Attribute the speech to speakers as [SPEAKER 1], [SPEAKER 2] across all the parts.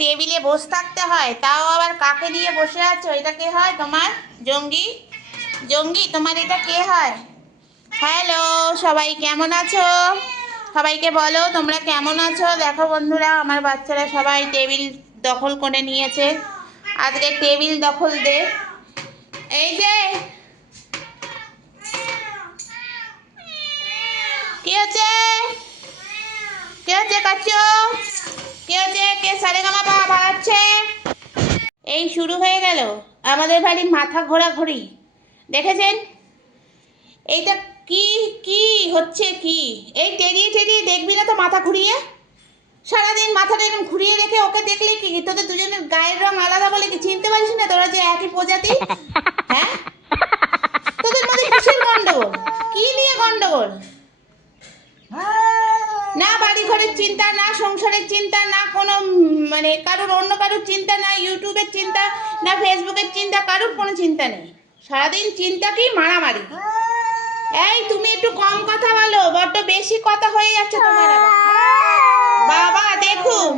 [SPEAKER 1] টেবিলে বসে থাকতে হয়, তাও আবার কাকে দিয়ে বসে আছো? এটা কে হয় তোমার? জঙ্গি? জঙ্গি, তোমার এটা কে হয়? হ্যালো সবাই কেমন আছো? সবাইকে বলো, তোমরা কেমন আছো? দেখো বন্ধুরা, আমার বাচ্চারা সবাই টেবিল দখল করে নিয়েছে। আজকে টেবিল দখল দে। এই যে, কি হচ্ছে? কে হচ্ছে, কাচ্চো? কে হচ্ছে? কে সারে গামা পা এই শুরু হয়ে গেল। আমাদের বাড়ি মাথা ঘোরাঘুরি। দেখেছেন? এইটা কি কি হচ্ছে কি? এই টেরিয়ে টেরিয়ে দেখবি না তো মাথা ঘুরিয়ে? সারাদিন মাথাটা এরকম ঘুরিয়ে রেখে ওকে দেখলে কি? তোদের দুজনের গায়ের রং আলাদা বলে কি চিনতে পারিস না তোরা যে একই প্রজাতি হ্যাঁ তোদের মধ্যে কিসের গন্ডগোল কি নিয়ে গন্ডগোল না বাড়ি ঘরের চিন্তা না সংসারের চিন্তা না কোনো উম, মানে কারোর অন্য কারোর চিন্তা না ইউটিউবের চিন্তা না ফেসবুকের চিন্তা, কারোর কোনো চিন্তা নেই। সারাদিন চিন্তা কি মারামারি। এই, তুমি একটু কম কথা বলো, বড্ড বেশি কথা হয়ে যাচ্ছে তোমার বাবা, দেখুন।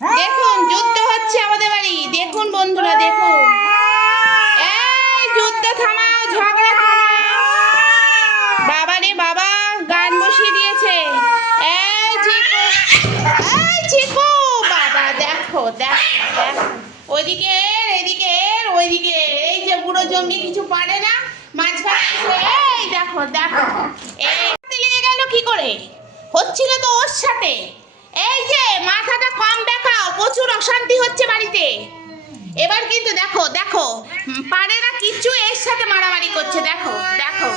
[SPEAKER 1] দেখুন, যুদ্ধ হচ্ছে আমাদের বাড়ি। দেখুন বন্ধুরা, দেখুন। এই, যুদ্ধ থামাও, ঝগড়া বাবা গান বসিয়ে দিয়েছে। বাবা, দেখো দেখো দেখো। ওইদিকে এর। এই যে বুড়ো জঙ্গি কিছু পারে না, মাঝখানে এই দেখো দেখো। এই লেগে গেল কি করে? হচ্ছিল তো ওর সাথে। এই যে, মাথাটা কম দেখাও, প্রচুর অশান্তি হচ্ছে বাড়িতে। এবার কিন্তু দেখো দেখো, পারে না কিচ্ছু, এর সাথে মারামারি করছে, দেখো দেখো।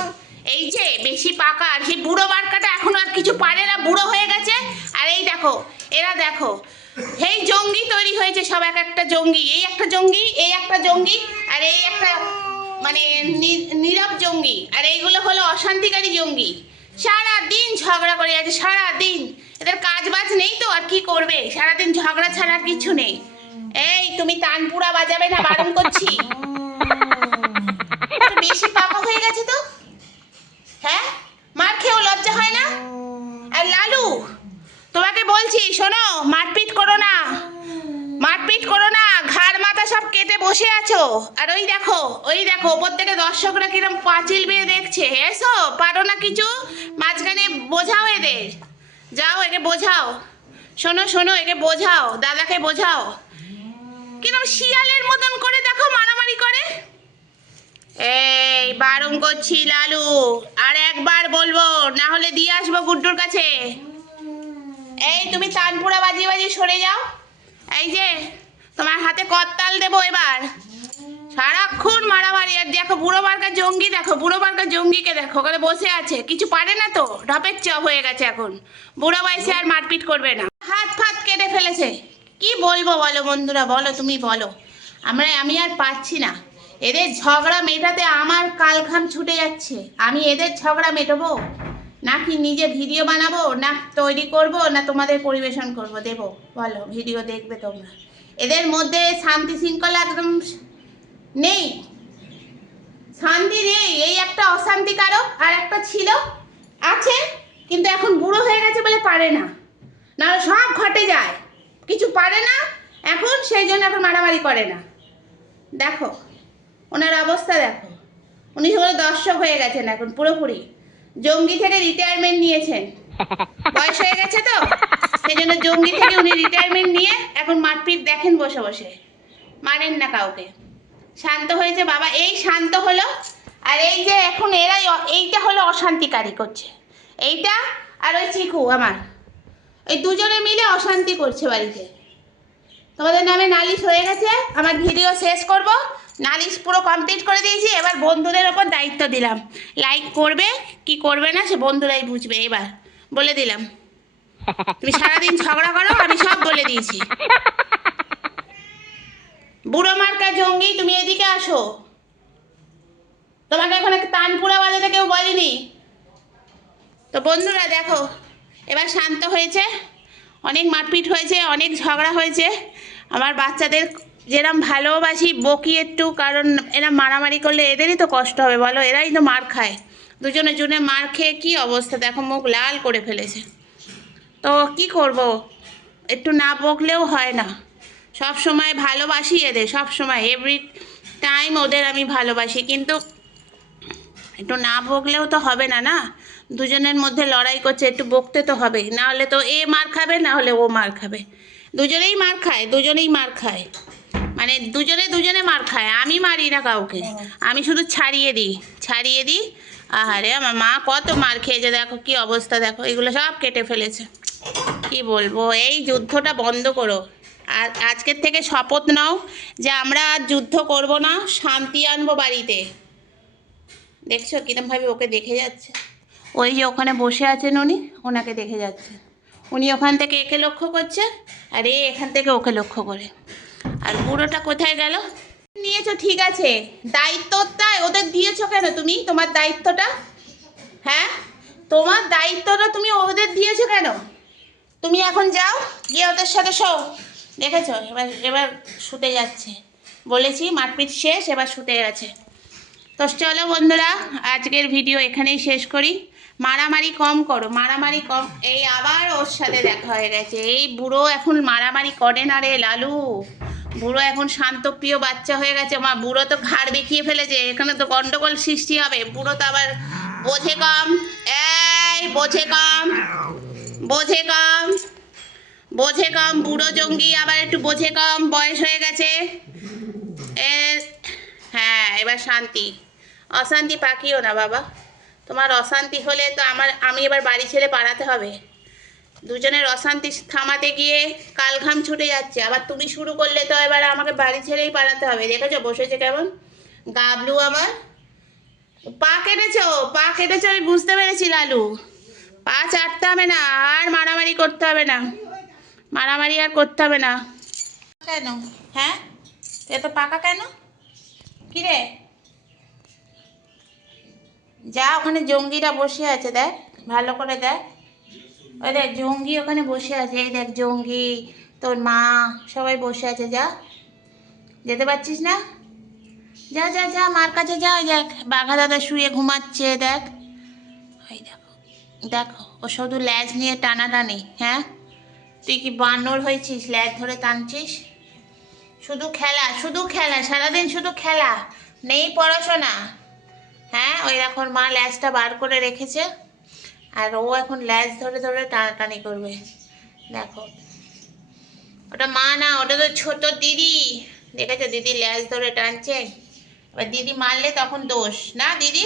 [SPEAKER 1] এই যে, বেশি পাকা, আর সেই বুড়ো বারকাটা এখন আর কিছু পারে না, বুড়ো হয়ে গেছে। আর এই দেখো, এরা দেখো এই জঙ্গি তৈরি হয়েছে সব এক একটা জঙ্গি এই একটা জঙ্গি এই একটা জঙ্গি আর এই একটা মানে নীরব জঙ্গি আর এইগুলো হলো অশান্তিকারী জঙ্গি। সারা দিন ঝগড়া করে আছে সারা দিন এদের কাজ বাজ নেই তো আর কি করবে? সারাদিন ঝগড়া ছাড়া কিছু নেই। এই তুমি তানপুরা বাজাবে না বারণ করছি। বেশি পাকা হয়ে গেছে তো? হ্যাঁ মার খেয়েও লজ্জা হয় না আর লালু তোমাকে বলছি, শোনো, মারপিট করো না। মারপিট করো না, ঘাড় মাথা সব কেটে বসে আছো। আর ওই দেখো ওই দেখো, ওপর থেকে দর্শকরা কিরম পাঁচিল বেয়ে দেখছে। এসো, পারো না কিছু? মাঝখানে বোঝাও এদের। যাও, একে বোঝাও। শোনো শোনো, একে বোঝাও। দাদাকে বোঝাও। কিরম শিয়ালের মতন করে দেখো, মারামারি করে। এই, বারণ করছি লালু। আর একবার বলব, না হলে দিয়ে আসব গুড্ডুর কাছে। এই তুমি তানপুরা বাজিয়ে বাজিয়ে সরে যাও। এই যে, তোমার হাতে করতাল দেবো এবার। সারাক্ষণ মারামারি, আর দেখো বুড়ো বারকার জঙ্গি, দেখো, বুড়ো বারকার জঙ্গিকে দেখো, ওখানে বসে আছে। কিছু পারে না তো? ঢপের চপ হয়ে গেছে এখন। বুড়ো বয়সে আর মারপিট করবে না। হাত ফাত কেটে ফেলেছে। কি বলব বলো বন্ধুরা, বলো তুমি বলো। আমরা, আমি আর পাচ্ছি না। এদের ঝগড়া মেটাতে আমার কালখাম ছুটে যাচ্ছে। আমি এদের ঝগড়া মেটাবো? নাকি নিজে ভিডিও বানাবো, না তৈরি করব, না তোমাদের পরিবেশন করব? দেব, বলো, ভিডিও দেখবে তোমরা। এদের মধ্যে শান্তি শৃঙ্খলা একদম নেই। শান্তি নেই, এই একটা অশান্তিকারক আর একটা ছিল, আছে, কিন্তু এখন বুড়ো হয়ে গেছে বলে পারে না। নাহলে সব ঘটে যায়। কিছু পারে না, এখন সেই জন্য এখন মারামারি করে না। দেখো, ওনার অবস্থা দেখো। উনি হলো দর্শক হয়ে গেছেন এখন, পুরোপুরি। জঙ্গি থেকে রিটায়ারমেন্ট নিয়েছেন। বয়স হয়ে গেছে তো? সেই জন্য জঙ্গি থেকে উনি রিটায়ারমেন্ট নিয়ে এখন মারপিট দেখেন বসে বসে। মারেন না কাউকে। শান্ত হয়েছে বাবা। এই শান্ত হলো। আর এই যে এখন এরাই এইটা হলো অশান্তিকারী করছে। এইটা আর ওই চিকু আমার। ওই দুজনে মিলে অশান্তি করছে বাড়িতে। তোমাদের নামে নালিশ হয়ে গেছে। আমার ভিডিও শেষ করব। নালিশ পুরো কমপ্লিট করে দিয়েছি, এবার বন্ধুদের ওপর দায়িত্ব দিলাম। লাইক করবে, কি করবে না সে বন্ধুরাই বুঝবে, এবার বলে দিলাম। তুমি সারাদিন ঝগড়া করো, আমি সব বলে দিয়েছি। বুড়ো মার্কা জঙ্গি, তুমি এদিকে আসো। তোমাকে এখন তানপুরা বাজাতে কেউ বলেনি? তো বন্ধুরা দেখো, এবার শান্ত হয়েছে, অনেক মারপিট হয়েছে, অনেক ঝগড়া হয়েছে। আমার বাচ্চাদের যেরম ভালোবাসি বকি একটু, কারণ এরা মারামারি করলে এদেরই তো কষ্ট হবে, বলো? এরাই তো মার খায়। দুজনে জুনে মার খেয়ে কী অবস্থা? দেখো, মুখ লাল করে ফেলেছে। তো কি করব? একটু না বকলেও হয় না। সব সময় ভালোবাসি এদের, সব সময়। এভরি টাইম ওদের আমি ভালোবাসি, কিন্তু একটু না বকলেও তো হবে না না? দুজনের মধ্যে লড়াই করছে, একটু বকতে তো হবে। না হলে তো এ মার খাবে, না হলে ও মার খাবে। দুজনেই মার খায়, দুজনেই মার খায়। মানে দুজনে দুজনে মার খায় আমি মারি না কাউকে। আমি শুধু ছাড়িয়ে দিই ছাড়িয়ে দিই। আরে আমার মা কত মার খেয়েছে দেখো কি অবস্থা দেখো এগুলো সব কেটে ফেলেছে। কি বলব এই যুদ্ধটা বন্ধ করো। আর আজকের থেকে শপথ নাও যে আমরা আর যুদ্ধ করব না শান্তি আনব বাড়িতে। দেখছ কিরমভাবে ওকে দেখে যাচ্ছে? ওই যে ওখানে বসে আছেন উনি ওনাকে দেখে যাচ্ছে। উনি ওখান থেকে একে লক্ষ্য করছে আর এ এখান থেকে ওকে লক্ষ্য করে। আর বুড়োটা কোথায় গেল? নিয়েছো, ঠিক আছে। দায়িত্বটা ওদের দিয়েছ কেন তুমি? তোমার দায়িত্বটা? হ্যাঁ? তোমার দায়িত্বটা তুমি ওদের দিয়েছ কেন? তুমি এখন যাও, গিয়ে ওদের সাথে শো দেখেছ? এবার এবার শুতে যাচ্ছে। বলেছি, মারপিট শেষ, এবার শুতে গেছে। তো চলো বন্ধুরা, আজকের ভিডিও এখানেই শেষ করি। মারামারি কম করো, মারামারি কম। এই আবার ওর সাথে দেখা হয়ে গেছে। এই বুড়ো এখন মারামারি করে না রে লালু। বুড়ো এখন শান্ত, প্রিয় বাচ্চা হয়ে গেছে। মা, বুড়ো তো ঘাড় বেঁকিয়ে ফেলেছে। এখানে তো গন্ডগোল সৃষ্টি হবে। বুড়ো তো আবার বোঝে কম। এই, বোঝে কম। বোঝে কম। বোঝে কম। বুড়ো জঙ্গি আবার একটু বোঝে কম। বয়স হয়ে গেছে। এ হ্যাঁ এবার শান্তি। অশান্তি পাকিও না বাবা। তোমার অশান্তি হলে তো আমার, আমি এবার বাড়ি ছেড়ে পালাতে হবে। দুজনের অশান্তি থামাতে গিয়ে কালঘাম ছুটে যাচ্ছে। আবার তুমি শুরু করলে তো এবার আমাকে বাড়ি ছেড়েই পালাতে হবে। দেখেছ? বসেছে কেমন? গাবলু আমার পা কেটেছো? পা কেটেছো আমি বুঝতে পেরেছি, লালু। পা চাটতে হবে না। আর মারামারি করতে হবে না। মারামারি আর করতে হবে না। কেন? হ্যাঁ? এত পাকা কেন? কি রে যা, ওখানে জঙ্গিরা বসে আছে, দেখ। ভালো করে দেখ। ওই দেখ জঙ্গি ওখানে বসে আছে, এই দেখ জঙ্গি, তোর মা, সবাই বসে আছে, যা। যেতে পারছিস না? যা যা যা, মার কাছে যা, ওই দেখ, বাঘা দাদা শুয়ে ঘুমাচ্ছে, দেখ। ওই দেখো দেখো, ও শুধু ল্যাজ নিয়ে টানাটানি হ্যাঁ? তুই কি বানর হয়েছিস, ল্যাজ ধরে টানছিস? শুধু খেলা শুধু খেলা, সারাদিন শুধু খেলা, নেই পড়াশোনা। হ্যাঁ ওই এখন মা ল্যাজটা বার করে রেখেছে। আর ও এখন ল্যাজ ধরে ধরে টানাটানি করবে। দেখো। ওটা মা না, ওটা তো ছোট দিদি। দেখেছ? দিদি ল্যাজ ধরে টানছে। এবার দিদি মারলে তখন দোষ, না দিদি?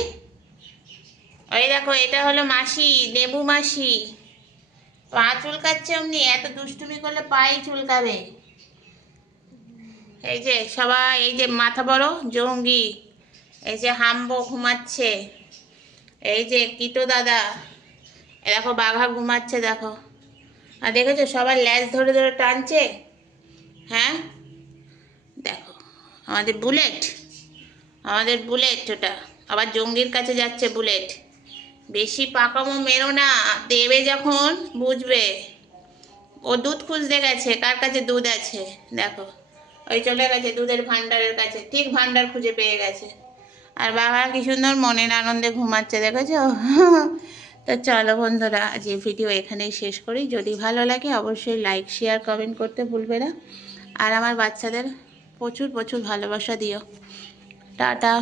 [SPEAKER 1] ওই দেখো, এটা হলো মাসি, লেবু মাসি। পা চুলকাচ্ছে অমনি, এত দুষ্টুমি করলে পাই চুলকাবে। এই যে সবাই, এই যে মাথা বড়, জঙ্গি। এই যে হাম্বো ঘুমাচ্ছে। এই যে কিটো দাদা। এ দেখো বাঘা ঘুমাচ্ছে, দেখো। আর দেখেছ সবার ল্যাজ ধরে ধরে টানছে? হ্যাঁ? দেখো, আমাদের বুলেট আমাদের বুলেট ওটা। আবার জঙ্গির কাছে যাচ্ছে বুলেট। বেশি পাকামো মেরো না, দেবে যখন, বুঝবে। ও দুধ খুঁজতে গেছে, কার কাছে দুধ আছে? দেখো, ওই চলে গেছে দুধের ভান্ডারের কাছে, ঠিক ভান্ডার খুঁজে পেয়ে গেছে। আর বাবা কি সুন্দর মনের আনন্দে ঘুমাচ্ছে, দেখেছ? তো চলো বন্ধুরা আজ এই ভিডিও এখানেই শেষ করি। যদি ভালো লাগে অবশ্যই লাইক শেয়ার কমেন্ট করতে ভুলবে না। আর আমার বাচ্চাদের প্রচুর প্রচুর ভালোবাসা দিও। টাটা।